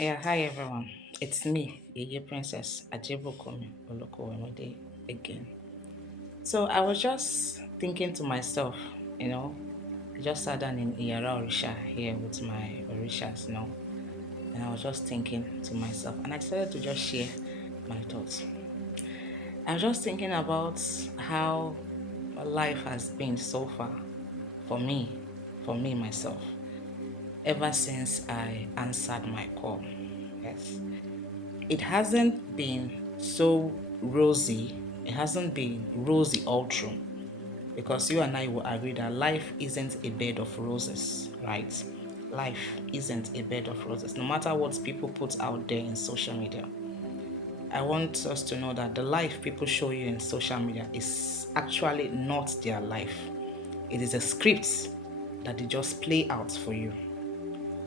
Yeah, hi everyone. It's me, Yeye Princess Ajibokumi Olokowemode again. So I was just thinking to myself, you know, I just sat down in Iyara Orisha here with my Orishas, and I was just thinking to myself, and I decided to just share my thoughts. I was just thinking about how life has been so far for me myself, ever since I answered my call. Yes. It hasn't been so rosy. It hasn't been rosy all through because you and I will agree that life isn't a bed of roses, right? Life isn't a bed of roses. No matter what people put out there in social media, I want us to know that the life people show you in social media is actually not their life. It is a script that they just play out for you.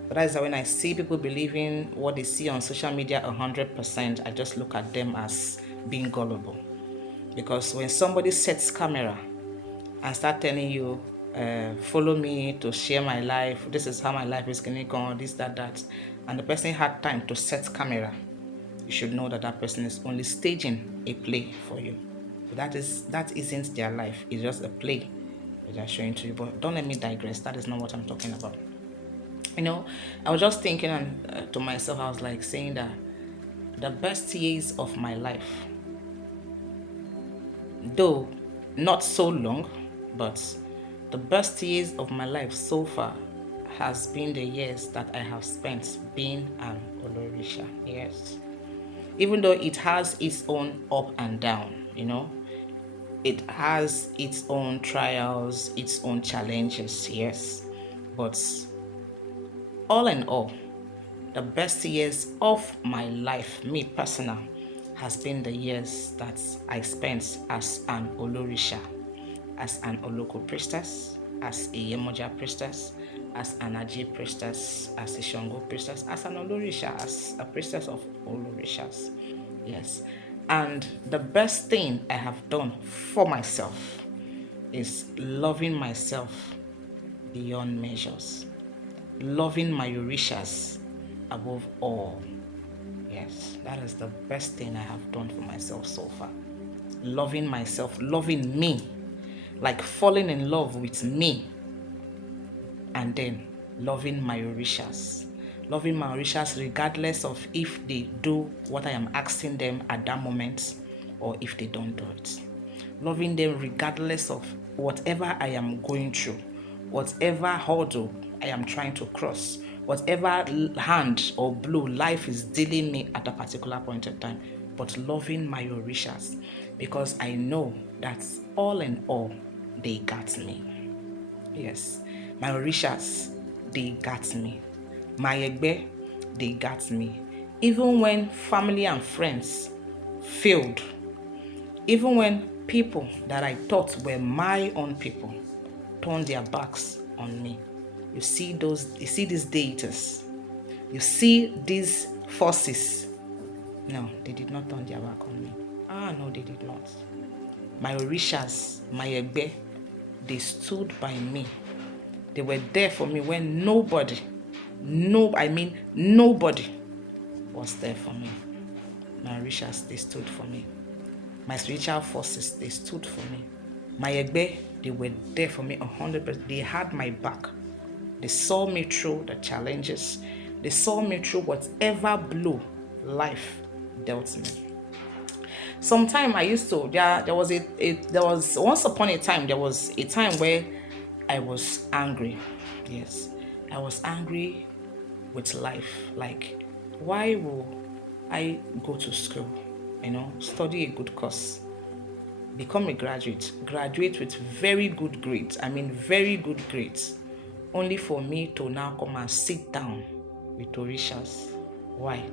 So that is why when I see people believing what they see on social media 100%, I just look at them as being gullible. Because when somebody sets camera and start telling you, follow me to share my life, this is how my life is going to go, this, that, and the person had time to set camera, you should know that that person is only staging a play for you. So that isn't their life. It's just a play that they're showing to you. But don't let me digress. That is not what I'm talking about. You know, I was just thinking to myself, I was like saying that the best years of my life, though not so long, but the best years of my life so far has been the years that I have spent being an Olorisha. Yes. Even though it has its own up and down, it has its own trials, its own challenges, yes. But all in all, the best years of my life, me personal, has been the years that I spent as an Olorisha, as an Oloko priestess, as a Yemoja priestess, as an Aji priestess, as a Shango priestess, as an Olorisha, as a priestess of Olorishas. Yes. And the best thing I have done for myself is loving myself beyond measures, loving my Orishas above all. Yes, that is the best thing I have done for myself so far. Loving myself, loving me, like falling in love with me, and then loving my Orishas. Loving my Orishas regardless of if they do what I am asking them at that moment or if they don't do it. Loving them regardless of whatever I am going through, whatever hurdle I am trying to cross, whatever hand or blow life is dealing me at a particular point in time, but loving my Orishas because I know that all in all, they got me. Yes, my Orishas, they got me. My Egbe, they got me. Even when family and friends failed, even when people that I thought were my own people turned their backs on me. You see these deities, you see these forces. No, they did not turn their back on me. No, they did not. My Orishas, my Egbe, they stood by me. They were there for me when nobody was there for me. My Orishas, they stood for me. My spiritual forces, they stood for me. My Egbe, they were there for me 100%. They had my back. They saw me through the challenges. They saw me through whatever blow life dealt me. Sometime I used to, there was once upon a time, there was a time where I was angry. Yes, I was angry with life. Like, why will I go to school, study a good course, become a graduate with very good grades, very good grades, only for me to now come and sit down with Orishas. Why?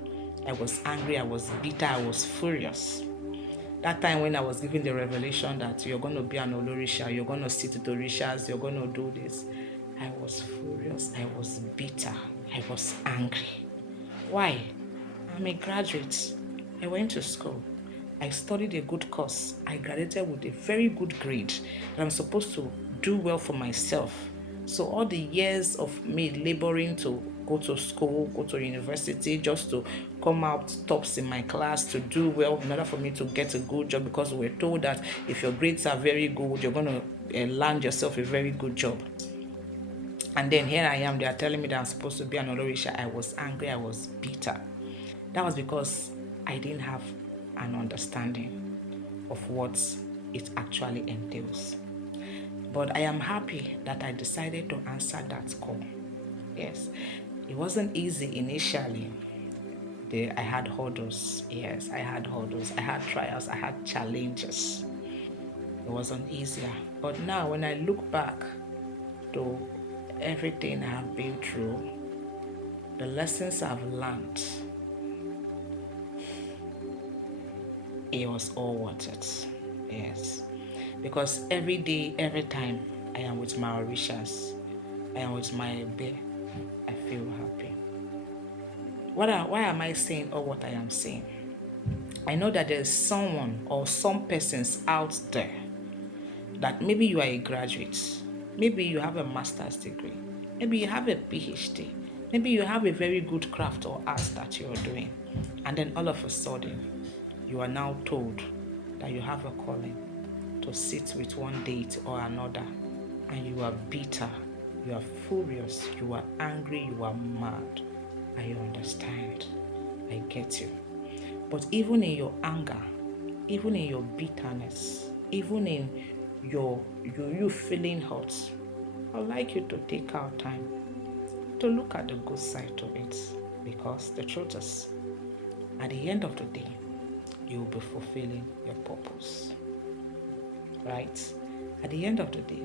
I was angry, I was bitter, I was furious. That time when I was given the revelation that you're going to be an Olorisha, you're going to sit with Orishas, you're going to do this, I was furious, I was bitter, I was angry. Why? I'm a graduate. I went to school. I studied a good course. I graduated with a very good grade. And I'm supposed to do well for myself. So all the years of me laboring to go to school, go to university, just to come out tops in my class, to do well in order for me to get a good job, because we're told that if your grades are very good, you're going to land yourself a very good job. And then here I am, they are telling me that I'm supposed to be an Olorisha. I was angry, I was bitter. That was because I didn't have an understanding of what it actually entails. But I am happy that I decided to answer that call. Yes, it wasn't easy initially. I had hurdles. Yes, I had hurdles. I had trials. I had challenges. It wasn't easier. But now, when I look back to everything I have been through, the lessons I've learned, it was all worth it. Yes. Because every day, every time I am with my Orishas, I am with my bear, I feel happy. Why am I saying all what I am saying? I know that there's someone or some persons out there that maybe you are a graduate, maybe you have a master's degree, maybe you have a PhD, maybe you have a very good craft or art that you are doing, and then all of a sudden you are now told that you have a calling to sit with one date or another, and you are bitter, you are furious, you are angry, you are mad. I understand. I get you. But even in your anger, even in your bitterness, even in you feeling hurt, I'd like you to take out time to look at the good side of it, because the truth is, at the end of the day, you will be fulfilling your purpose. Right? At the end of the day,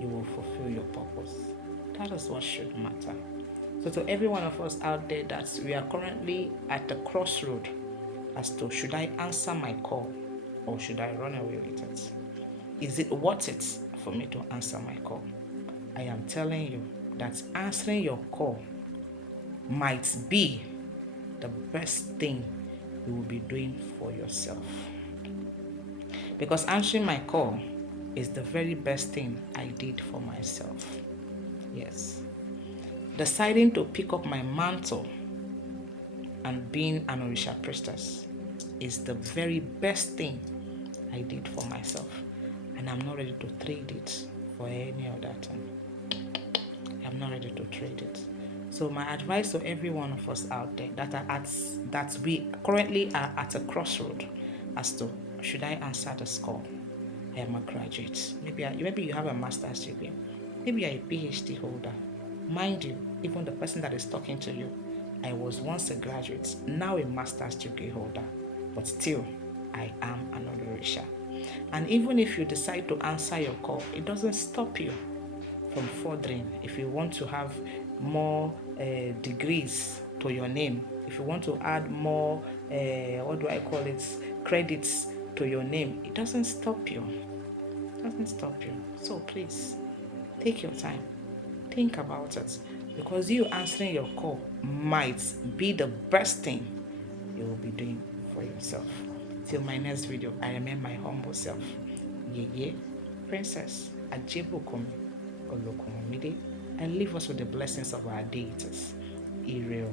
you will fulfill your purpose. That is what should matter. So to every one of us out there that we are currently at the crossroad as to, should I answer my call or should I run away with it? Is it worth it for me to answer my call? I am telling you that answering your call might be the best thing you will be doing for yourself. Because answering my call is the very best thing I did for myself. Yes. Deciding to pick up my mantle and being an Orisha priestess is the very best thing I did for myself. And I'm not ready to trade it for any other thing. I'm not ready to trade it. So my advice to every one of us out there that we currently are at a crossroad as to, should I answer this call? I am a graduate. Maybe you have a master's degree. Maybe you're a PhD holder. Mind you, even the person that is talking to you, I was once a graduate, now a master's degree holder, but still, I am an Olorisha. And even if you decide to answer your call, it doesn't stop you from furthering. If you want to have more degrees to your name, if you want to add more, credits to your name, it doesn't stop you. It doesn't stop you. So please, take your time. Think about it. Because you answering your call might be the best thing you will be doing for yourself. Till my next video, I remain my humble self, Yeye Princess Ajebukumi Olokunmide, and leave us with the blessings of our deities. Ire.